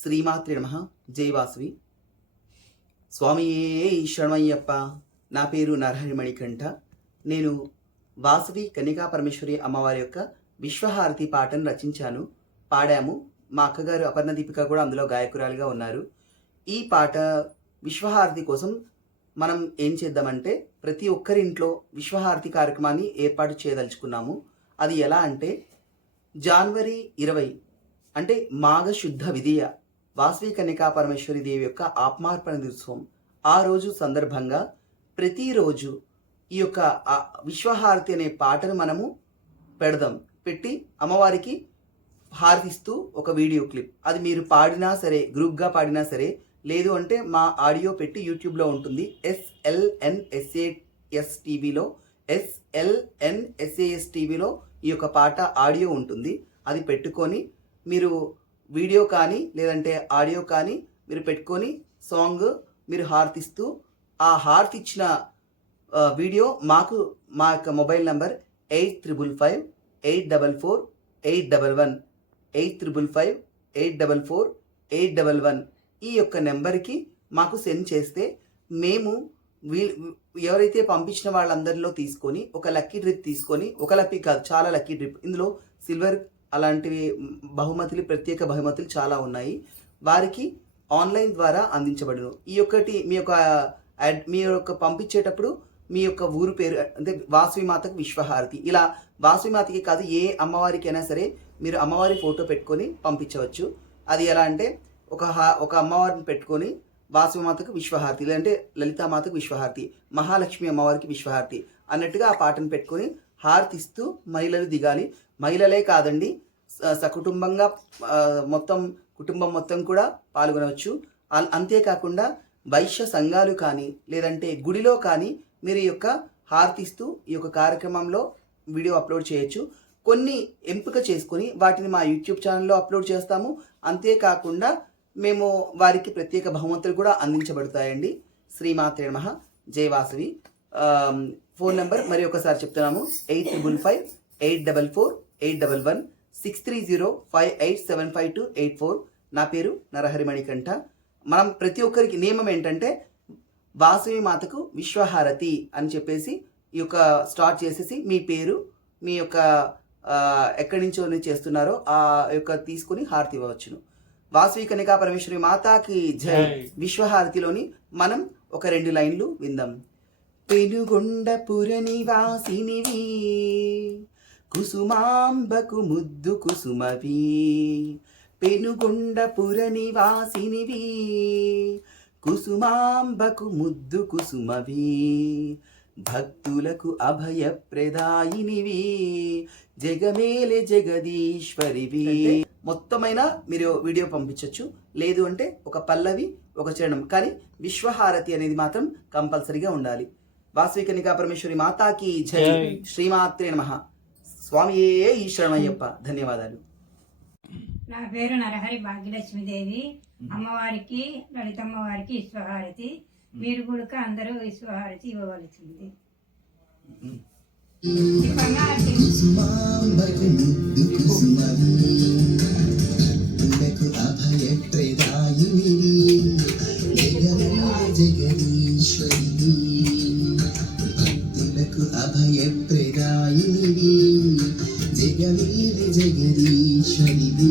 శ్రీమాత్రే నమః. జై వాసవి. స్వామియే శరణమయ్యప్ప. నా పేరు నరహరి మణికంఠ. నేను వాసవి కన్యకా పరమేశ్వరి అమ్మవారి యొక్క విశ్వహారతి పాటను రచించాను, పాడాము. మా అక్కగారు అపర్ణ దీపిక కూడా అందులో గాయకురాలుగా ఉన్నారు. ఈ పాట విశ్వహారతి కోసం మనం ఏం చేద్దామంటే, ప్రతి ఒక్కరింట్లో విశ్వహారతి కార్యక్రమాన్ని ఏర్పాటు చేయదలుచుకున్నాము. అది ఎలా అంటే, జనవరి 20 అంటే మాఘ శుద్ధ విధియ వాసవి కన్యకా పరమేశ్వరి దేవి యొక్క ఆత్మార్పణ దినోత్సవం. ఆ రోజు సందర్భంగా ప్రతిరోజు ఈ యొక్క విశ్వహారతి అనే పాటను మనము పెట్టి అమ్మవారికి హారతిస్తూ ఒక వీడియో క్లిప్, అది మీరు పాడినా సరే, గ్రూప్గా పాడినా సరే, లేదు అంటే మా ఆడియో పెట్టి యూట్యూబ్లో ఉంటుంది. SLNSAS టీవీలో ఈ యొక్క పాట ఆడియో ఉంటుంది. అది పెట్టుకొని మీరు వీడియో కానీ లేదంటే ఆడియో కానీ మీరు పెట్టుకొని సాంగ్ మీరు హారతిస్తూ, ఆ హారతి ఇచ్చిన వీడియో మా యొక్క మొబైల్ నంబర్ 8555844811 8555844811 ఈ యొక్క నెంబర్కి మాకు సెండ్ చేస్తే మేము ఎవరైతే పంపించిన వాళ్ళందరిలో తీసుకొని ఒక లక్కీ డ్రిప్ తీసుకొని, ఒక లక్కీ కాదు చాలా లక్కీ డ్రిప్, ఇందులో సిల్వర్ అలాంటివి బహుమతులు, ప్రత్యేక బహుమతులు చాలా ఉన్నాయి, వారికి ఆన్లైన్ ద్వారా అందించబడును. మీ యొక్క పంపించేటప్పుడు మీ యొక్క ఊరు పేరు అంటే వాసవి మాతకు విశ్వహారతి, ఇలా వాసవి మాతకి కాదు ఏ అమ్మవారికైనా సరే మీరు అమ్మవారి ఫోటో పెట్టుకొని పంపించవచ్చు. అది ఎలా అంటే, ఒక అమ్మవారిని పెట్టుకొని వాసవి మాతకు విశ్వహారతి, లేదంటే లలితామాతకు విశ్వహారతి, మహాలక్ష్మి అమ్మవారికి విశ్వహారతి అన్నట్టుగా ఆ పాటను పెట్టుకొని హారతిస్తూ మహిళలు దిగాలి. మహిళలే కాదండి, సకుటుంబంగా కుటుంబం మొత్తం కూడా పాల్గొనవచ్చు. అంతేకాకుండా వైశ్య సంఘాలు కానీ లేదంటే గుడిలో కానీ మీరు ఈ యొక్క హారతిస్తూ ఈ యొక్క కార్యక్రమంలో వీడియో అప్లోడ్ చేయొచ్చు. కొన్ని ఎంపిక చేసుకొని వాటిని మా యూట్యూబ్ ఛానల్లో అప్లోడ్ చేస్తాము. అంతేకాకుండా మేము వారికి ప్రత్యేక బహుమతులు కూడా అందించబడతాయండి. శ్రీమాత్రే నమః. జై వాసవి. ఫోన్ నెంబర్ మరి ఒకసారి చెప్తున్నాము, 8555844811 6305875284. నా పేరు నరహరి మణికంఠ. మనం ప్రతి ఒక్కరికి నియమం ఏంటంటే, వాసవి మాతకు విశ్వహారతి అని చెప్పేసి ఈ యొక్క స్టార్ట్ చేసేసి మీ పేరు, మీ యొక్క ఎక్కడి నుంచో చేస్తున్నారో ఆ యొక్క తీసుకుని హారతి ఇవ్వవచ్చును. వాసవి కన్యకా పరమేశ్వరి మాతాకి జై. విశ్వహారతిలోని మనం ఒక 2 లైన్లు విందాం. పెనుగొండపుర నివాసినివి, కుసుమాంబకు ముద్దు కుసుమవి, పెనుగొండపుర నివాసినివి, కుసుమాంబకు ముద్దు కుసుమవి, భక్తులకు అభయప్రదాయినివి, జగమేలే జగదీశ్వరివి. మొత్తమైన మీరు వీడియో పంపించవచ్చు, లేదు అంటే ఒక పల్లవి ఒక చరణం, కానీ విశ్వహారతి అనేది మాత్రం కంపల్సరీగా ఉండాలి. వాసవి కన్యకా పరమేశ్వరి మాతాకి జై. శ్రీమాత్రే నమః. స్వామియే శరణమయ్యప్ప. ధన్యవాదాలు. నా పేరు నరహరి భాగ్యలక్ష్మీదేవి. అమ్మవారికి లలితమ్మవారికి విశ్వహారతి. మీరు కూడా అందరూ విశ్వహారతి ఇవ్వవలసింది. జగదీశ్వరి